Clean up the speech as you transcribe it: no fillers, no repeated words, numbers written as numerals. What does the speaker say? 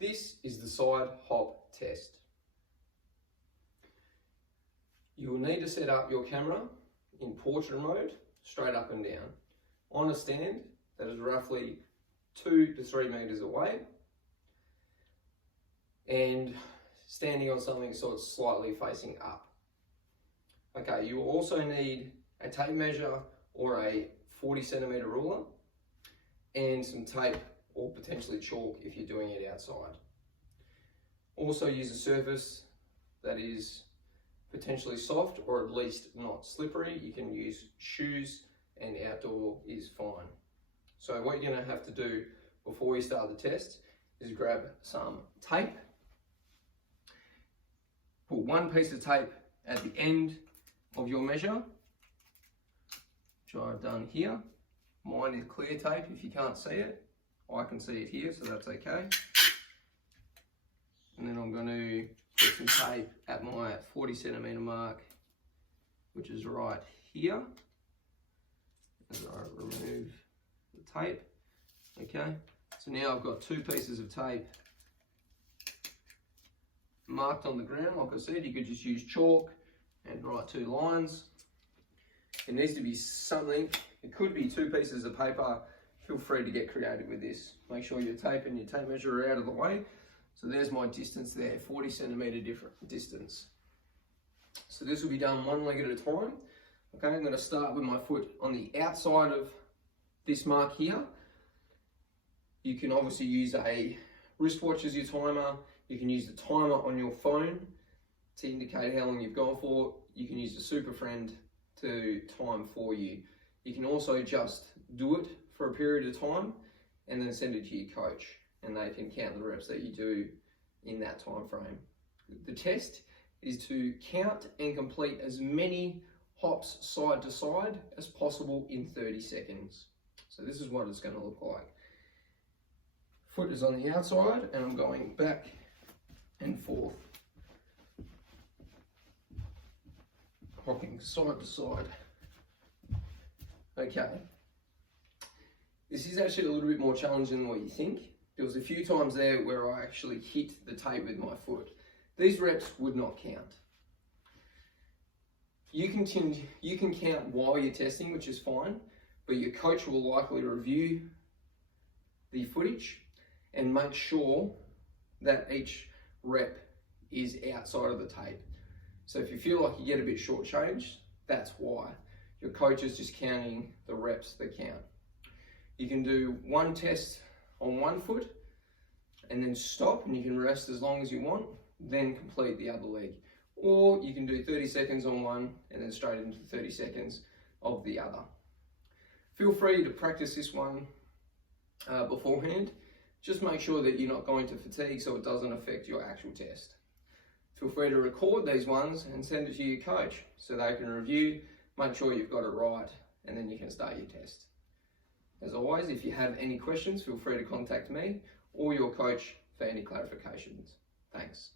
This is the side hop test. You will need to set up your camera in portrait mode, straight up and down, on a stand that is roughly 2 to 3 meters away, and standing on something so it's slightly facing up. Okay, you will also need a tape measure or a 40 centimeter ruler and some tape or potentially chalk if you're doing it outside. Also use a surface that is potentially soft or at least not slippery. You can use shoes and outdoor is fine. So what you're going to have to do before you start the test is grab some tape. Put one piece of tape at the end of your measure, which I've done here. Mine is clear tape if you can't see it. I can see it here, so that's okay. And then I'm going to put some tape at my 40 centimeter mark, which is right here. As I remove the tape, okay. So now I've got 2 pieces of tape marked on the ground. Like I said, you could just use chalk and write 2 lines. It needs to be something, it could be 2 pieces of paper. Feel free to get creative with this. Make sure your tape and your tape measure are out of the way. So there's my distance there, 40 centimeter different distance. So this will be done one leg at a time. Okay, I'm going to start with my foot on the outside of this mark here. You can obviously use a wristwatch as your timer. You can use the timer on your phone to indicate how long you've gone for. You can use the Super Friend to time for you. You can also just do it for a period of time and then send it to your coach, and they can count the reps that you do in that time frame. The test is to count and complete as many hops side to side as possible in 30 seconds. So this is what it's going to look like. Foot is on the outside and I'm going back and forth, hopping side to side. Okay. This is actually a little bit more challenging than what you think. There was a few times there where I actually hit the tape with my foot. These reps would not count. You can count while you're testing, which is fine, but your coach will likely review the footage and make sure that each rep is outside of the tape. So if you feel like you get a bit shortchanged, that's why. Your coach is just counting the reps that count. You can do one test on one foot and then stop, and you can rest as long as you want, then complete the other leg. Or you can do 30 seconds on one and then straight into 30 seconds of the other. Feel free to practice this one beforehand. Just make sure that you're not going to fatigue so it doesn't affect your actual test. Feel free to record these ones and send it to your coach so they can review, make sure you've got it right, and then you can start your test. As always, if you have any questions, feel free to contact me or your coach for any clarifications. Thanks.